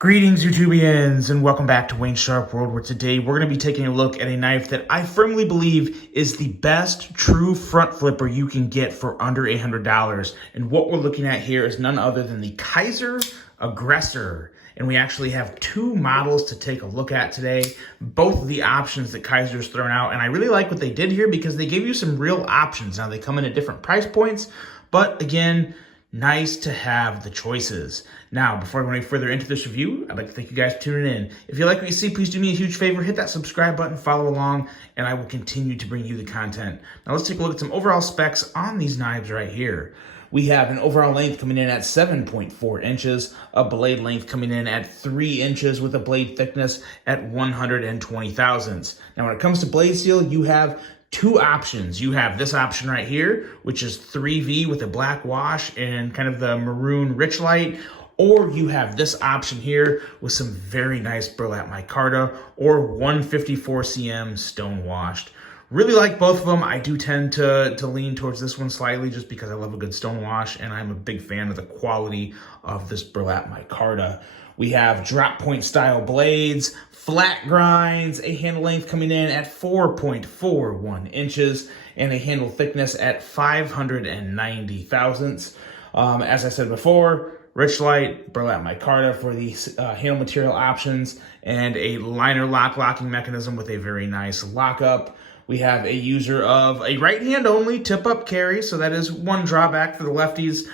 Greetings, YouTubians, and welcome back to Wayne Sharp World, where today we're going to be taking a look at a knife that I firmly believe is the best true front flipper you can get for under $800. And what we're looking at here is none other than the Kizer Aggressor. And we actually have two models to take a look at today, both of the options that Kizer's thrown out. And I really like what they did here because they gave you some real options. Now, they come in at different price points, but again, nice to have the choices. Now, before I go any further into this review, I'd like to thank you guys for tuning in. If you like what you see, please do me a huge favor, hit that subscribe button, follow along, and I will continue to bring you the content. Now, let's take a look at some overall specs on these knives right here. We have an overall length coming in at 7.4 inches, a blade length coming in at 3 inches with a blade thickness at 120 thousandths. Now, when it comes to blade steel, you have two options. You have this option right here, which is 3V with a black wash and kind of the maroon rich light, or you have this option here with some very nice burlap micarta or 154 cm stone washed. Really like both of them. I do tend to lean towards this one slightly just because I love a good stone wash and I'm a big fan of the quality of this burlap micarta. We have drop point style blades, flat grinds, a handle length coming in at 4.41 inches, and a handle thickness at 590 thousandths. As I said before, rich light, burlap micarta for the handle material options, and a liner locking mechanism with a very nice lockup. We have a user of a right hand only tip up carry, so that is one drawback for the lefties.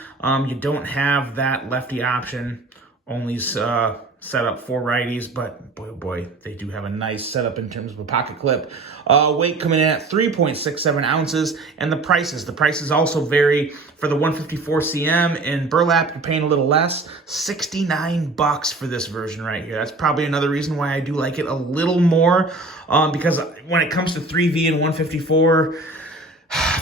You don't have that lefty option, only set up for righties, but boy, oh boy, they do have a nice setup in terms of a pocket clip. Weight coming in at 3.67 ounces, and the prices also vary. For the 154 cm in burlap, you're paying a little less, $69 for this version right here. That's probably another reason why I do like it a little more, because when it comes to 3V and 154,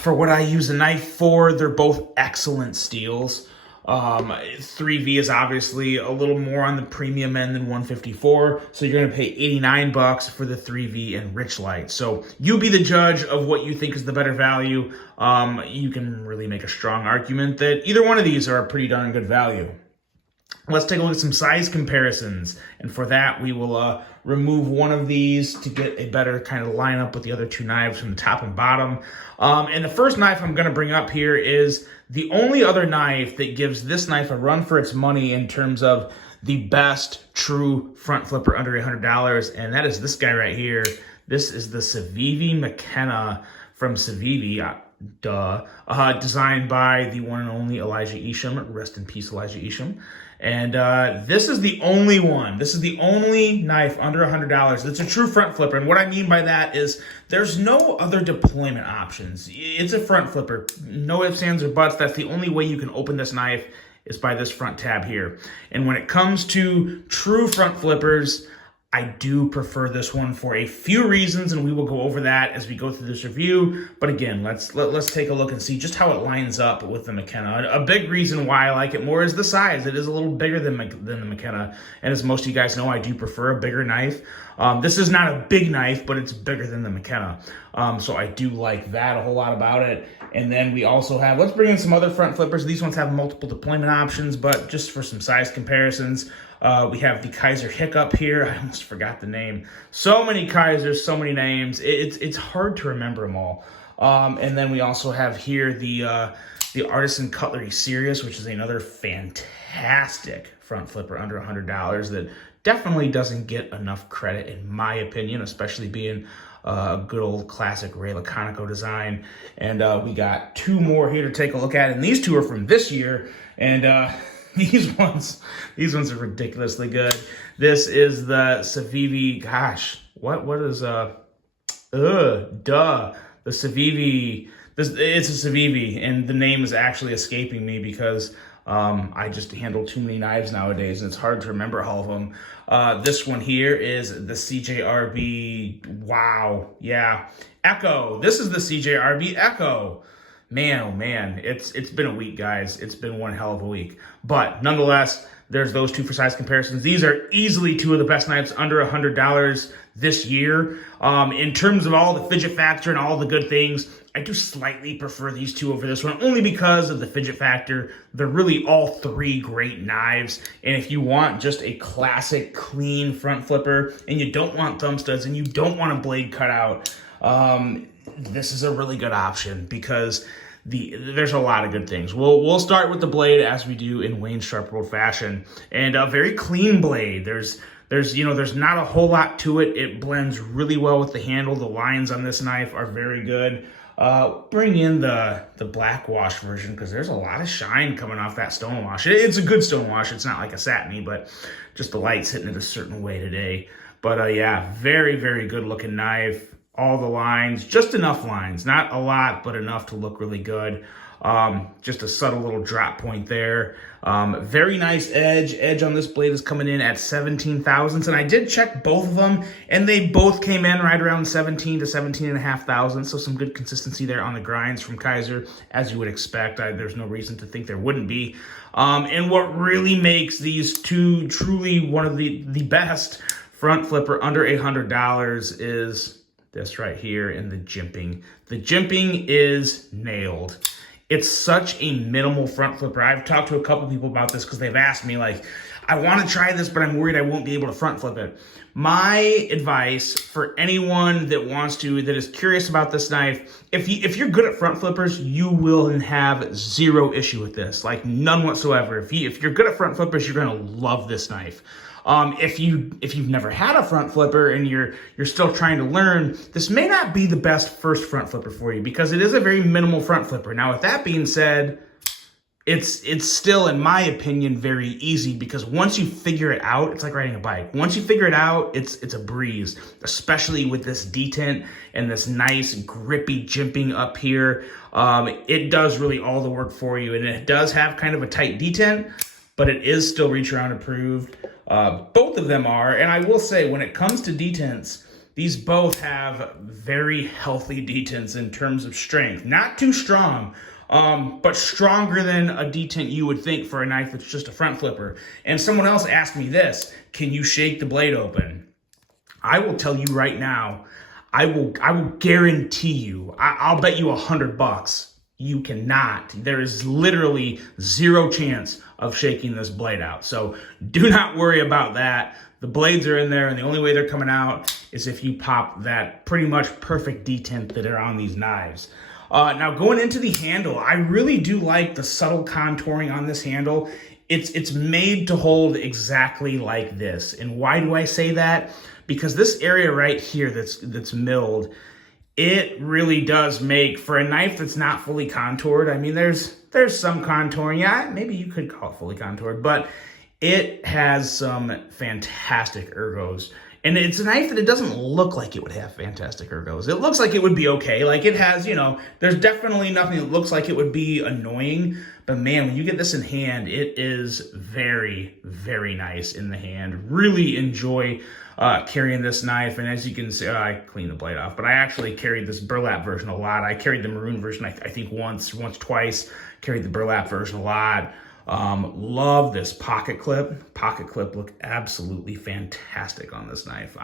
for what I use a knife for, they're both excellent steels. 3V is obviously a little more on the premium end than 154, so you're going to pay $89 for the 3V and rich light. So you be the judge of what you think is the better value. You can really make a strong argument that either one of these are a pretty darn good value. Let's take a look at some size comparisons, and for that we will remove one of these to get a better kind of lineup with the other two knives from the top and bottom. And the first knife I'm going to bring up here is the only other knife that gives this knife a run for its money in terms of the best true front flipper under $100, and that is this guy right here. This is the Civivi McKenna from Civivi. Designed by the one and only Elijah Isham. Rest in peace, Elijah Isham. And this is the only one. This is the only knife under $100 that's a true front flipper. And what I mean by that is there's no other deployment options. It's a front flipper. No ifs, ands, or buts. That's the only way you can open this knife is by this front tab here. And when it comes to true front flippers, I do prefer this one for a few reasons, and we will go over that as we go through this review. But again, let's take a look and see just how it lines up with the McKenna. A big reason why I like it more is the size. It is a little bigger than the McKenna, and as most of you guys know, I do prefer a bigger knife. This is not a big knife, but it's bigger than the McKenna. So I do like that a whole lot about it. And then we also have, let's bring in some other front flippers. These ones have multiple deployment options, but just for some size comparisons, we have the Kizer Hiccup here. I almost forgot the name. So many Kizers, so many names. It's hard to remember them all. And then we also have here the Artisan Cutlery Sirius, which is another fantastic front flipper under $100 that definitely doesn't get enough credit, in my opinion, especially being a good old classic Ray Laconico design. And we got two more here to take a look at, and these two are from this year, and these ones are ridiculously good. This is the Civivi, gosh, what is the Civivi. It's a Civivi, and the name is actually escaping me because I just handle too many knives nowadays, and it's hard to remember all of them. This one here is the CJRB, wow, yeah, Echo. This is the CJRB Echo. Man, oh man, it's been a week, guys. It's been one hell of a week. But nonetheless, there's those two for size comparisons. These are easily two of the best knives under $100 this year. In terms of all the fidget factor and all the good things, do slightly prefer these two over this one, only because of the fidget factor. They're really all three great knives. And if you want just a classic clean front flipper and you don't want thumb studs and you don't want a blade cutout, this is a really good option because there's a lot of good things. We'll start with the blade as we do in Wayne Sharp World fashion, and a very clean blade. There's not a whole lot to it. It blends really well with the handle. The lines on this knife are very good. Bring in the black wash version because there's a lot of shine coming off that stone wash. It's a good stone wash. It's not like a satiny, but just the light's hitting it a certain way today. But yeah, very, very good looking knife. All the lines, just enough lines, not a lot, but enough to look really good. Just a subtle little drop point there. Very nice edge. Edge on this blade is coming in at 17 thousandths, and I did check both of them, and they both came in right around 17 to 17.5 thousandths, so some good consistency there on the grinds from Kizer, as you would expect. There's no reason to think there wouldn't be. And what really makes these two truly one of the best front flipper under $100 is this right here in the jimping. The jimping is nailed. It's such a minimal front flipper. I've talked to a couple people about this because they've asked me, like, I want to try this, but I'm worried I won't be able to front flip it. My advice for anyone that is curious about this knife, if you're good at front flippers, you will have zero issue with this, like none whatsoever. If you're good at front flippers, you're going to love this knife. If you've never had a front flipper and you're still trying to learn, this may not be the best first front flipper for you because it is a very minimal front flipper. Now, with that being said, it's still, in my opinion, very easy because once you figure it out, it's like riding a bike. Once you figure it out, it's a breeze, especially with this detent and this nice grippy jimping up here. It does really all the work for you, and it does have kind of a tight detent, but it is still reach around approved. Both of them are, and I will say when it comes to detents, these both have very healthy detents in terms of strength. Not too strong, but stronger than a detent you would think for a knife that's just a front flipper. And someone else asked me this, can you shake the blade open? I will tell you right now, I will guarantee you, I'll bet you $100 you cannot. There is literally zero chance of shaking this blade out. So do not worry about that. The blades are in there, and the only way they're coming out is if you pop that pretty much perfect detent that are on these knives. Now going into the handle, I really do like the subtle contouring on this handle. It's made to hold exactly like this. And why do I say that? Because this area right here that's milled, it really does make, for a knife that's not fully contoured, I mean, there's some contouring. Yeah, maybe you could call it fully contoured, but it has some fantastic ergos. And it's a knife that it doesn't look like it would have fantastic ergos. It looks like it would be okay. Like it has, there's definitely nothing that looks like it would be annoying. But man, when you get this in hand, it is very, very nice in the hand. Really enjoy carrying this knife. And as you can see, I cleaned the blade off, but I actually carried this burlap version a lot. I carried the maroon version, I think once, twice. Carried the burlap version a lot. Love this pocket clip. Pocket clip look absolutely fantastic on this knife.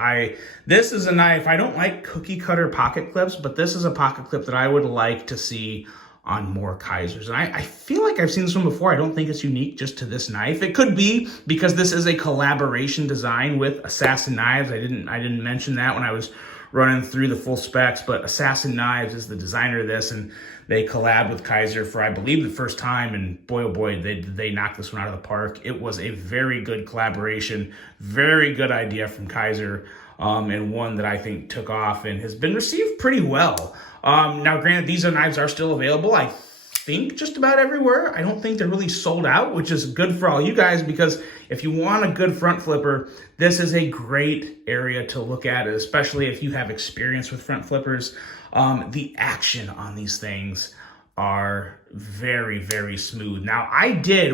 This is a knife, I don't like cookie cutter pocket clips, but this is a pocket clip that I would like to see on more Kizers. And I feel like I've seen this one before. I don't think it's unique just to this knife. It could be because this is a collaboration design with Assassin Knives. I didn't mention that when I was running through the full specs, but Assassin Knives is the designer of this, and they collabed with Kizer for, I believe, the first time, and boy, oh boy, they knocked this one out of the park. It was a very good collaboration, very good idea from Kizer, and one that I think took off and has been received pretty well. Now, granted, these knives are still available, I think, just about everywhere. I don't think they're really sold out, which is good for all you guys, because if you want a good front flipper, this is a great area to look at, especially if you have experience with front flippers. The action on these things are very, very smooth. Now,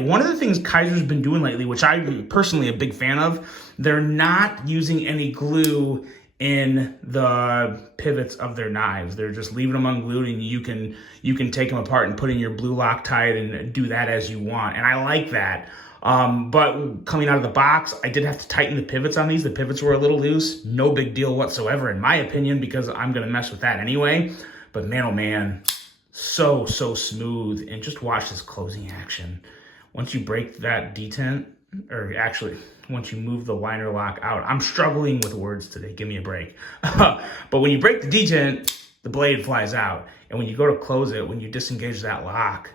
one of the things Kizer's been doing lately, which I'm personally a big fan of, they're not using any glue in the pivots of their knives. They're just leaving them unglued, and you can take them apart and put in your blue Loctite and do that as you want. And I like that. But coming out of the box, I did have to tighten the pivots on these. The pivots were a little loose. No big deal whatsoever, in my opinion, because I'm going to mess with that anyway. But man, oh man, so smooth. And just watch this closing action. Once you break that detent, or actually, once you move the liner lock out, I'm struggling with words today, give me a break. But when you break the detent, the blade flies out. And when you go to close it, when you disengage that lock,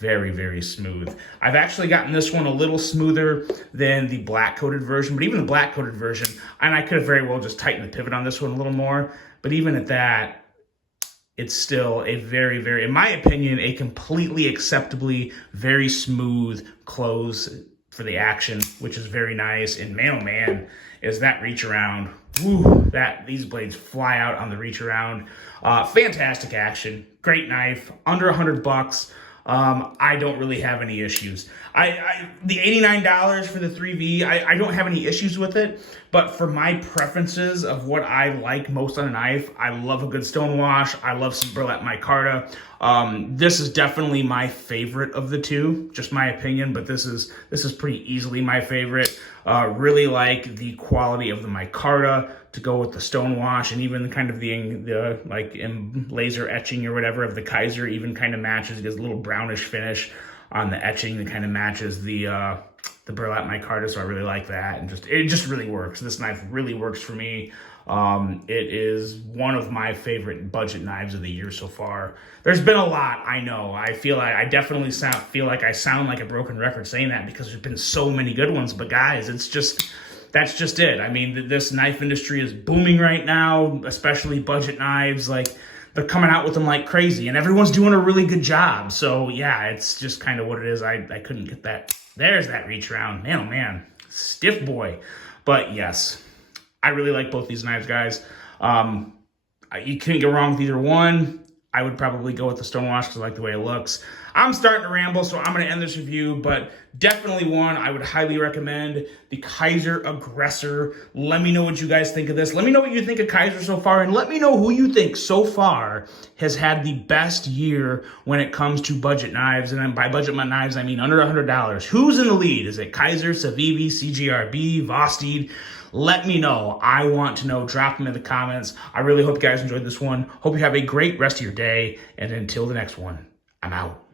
very smooth. I've actually gotten this one a little smoother than the black coated version, but even the black coated version, and I could have very well just tightened the pivot on this one a little more, but even at that, it's still a very, in my opinion, a completely acceptably very smooth close for the action, which is very nice. And man, oh man, is that reach around. Woo, these blades fly out on the reach around. Fantastic action, great knife, under $100. I don't really have any issues. The $89 for the 3V, I don't have any issues with it, but for my preferences of what I like most on a knife, I love a good stonewash. I love some burlap micarta. This is definitely my favorite of the two, just my opinion, but this is pretty easily my favorite. Really like the quality of the micarta to go with the stonewash, and even kind of the like in laser etching or whatever of the Kizer even kind of matches. It gives a little brownish finish on the etching that kind of matches the burlap micarta, so I really like that, and it just really works. This knife really works for me. It is one of my favorite budget knives of the year so far. There's been a lot, I know. I definitely feel like I sound like a broken record saying that, because there's been so many good ones, but guys, that's just it. I mean, this knife industry is booming right now, especially budget knives. Like, they're coming out with them like crazy, and everyone's doing a really good job. So yeah, it's just kind of what it is. I couldn't get that. There's that reach around. Man, oh man, stiff boy. But yes, I really like both these knives, guys. You can't go wrong with either one. I would probably go with the stonewash because I like the way it looks. I'm starting to ramble, so I'm going to end this review, but definitely one I would highly recommend, the Kizer Aggressor. Let me know what you guys think of this. Let me know what you think of Kizer so far, and let me know who you think so far has had the best year when it comes to budget knives. And then by budget knives, I mean under $100. Who's in the lead? Is it Kizer, Civivi, CGRB, Vosteed? Let me know. I want to know. Drop them in the comments. I really hope you guys enjoyed this one. Hope you have a great rest of your day. And until the next one, I'm out.